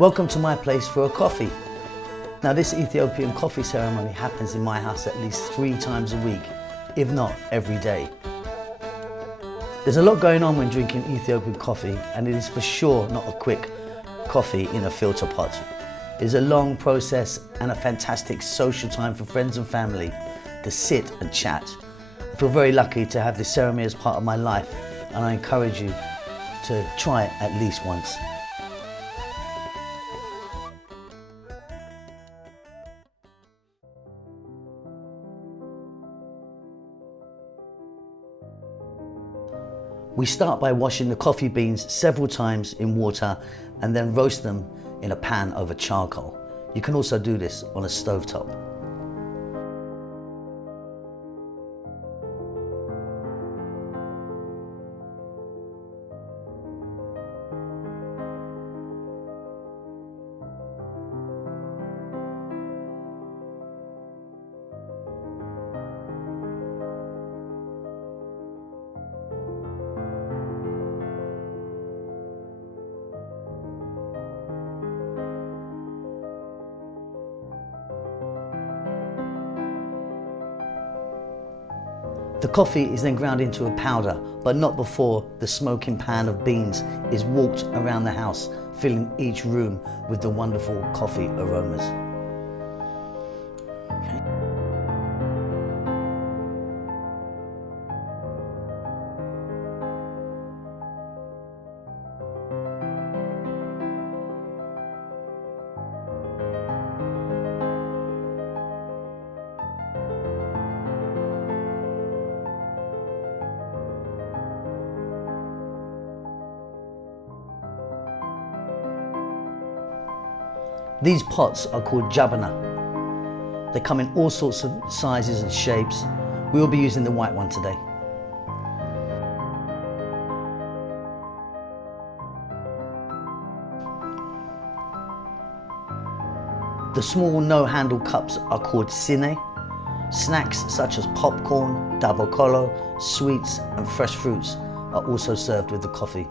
Welcome to my place for a coffee. Now this Ethiopian coffee ceremony happens in my house at least 3 times a week, if not every day. There's a lot going on when drinking Ethiopian coffee, and it is for sure not a quick coffee in a filter pot. It is a long process and a fantastic social time for friends and family to sit and chat. I feel very lucky to have this ceremony as part of my life, and I encourage you to try it at least once. We start by washing the coffee beans several times in water and then roast them in a pan over charcoal. You can also do this on a stovetop. The coffee is then ground into a powder, but not before the smoking pan of beans is walked around the house, filling each room with the wonderful coffee aromas. These pots are called Jabena. They come in all sorts of sizes and shapes. We will be using the white one today. The small no-handle cups are called sine. Snacks such as popcorn, dabokolo, sweets and fresh fruits are also served with the coffee.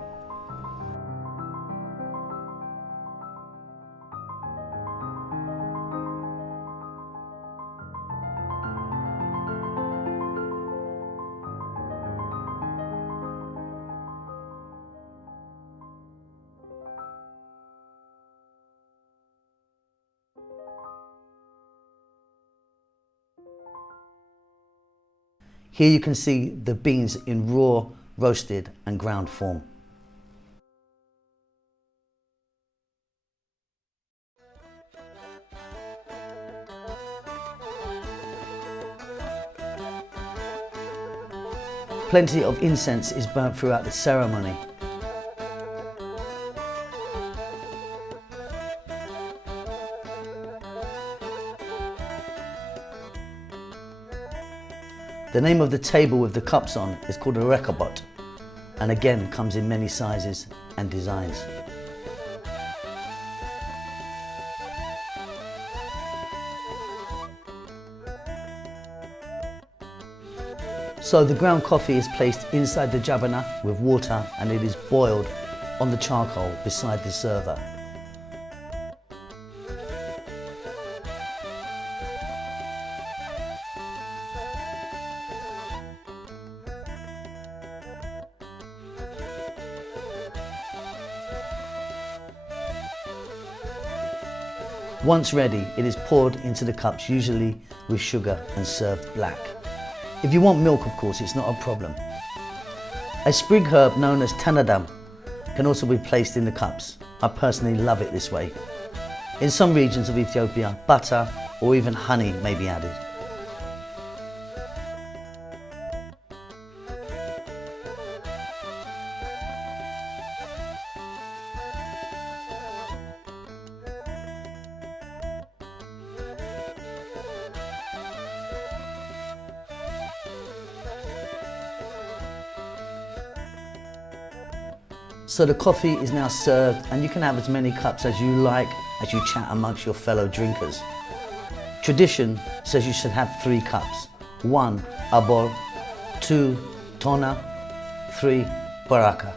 Here you can see the beans in raw, roasted and ground form. Plenty of incense is burnt throughout the ceremony. The name of the table with the cups on is called a rekabot, and again comes in many sizes and designs. So the ground coffee is placed inside the Jabena with water, and it is boiled on the charcoal beside the server. Once ready, it is poured into the cups, usually with sugar, and served black. If you want milk, of course, it's not a problem. A sprig herb known as tanadam can also be placed in the cups. I personally love it this way. In some regions of Ethiopia, butter or even honey may be added. So the coffee is now served, and you can have as many cups as you like as you chat amongst your fellow drinkers. Tradition says you should have 3 cups. 1, abol, 2, tona, 3, baraka.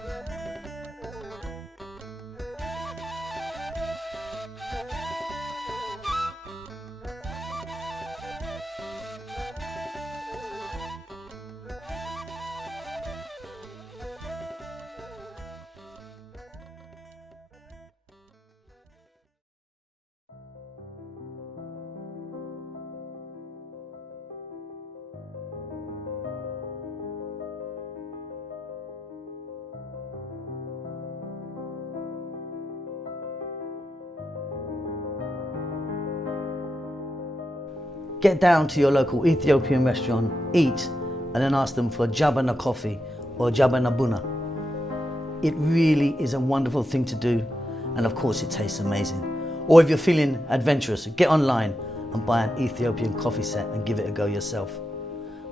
Get down to your local Ethiopian restaurant, eat, and then ask them for Jabena coffee or Jabena Buna. It really is a wonderful thing to do, and of course it tastes amazing. Or if you're feeling adventurous, get online and buy an Ethiopian coffee set and give it a go yourself.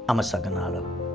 Amasaganalo.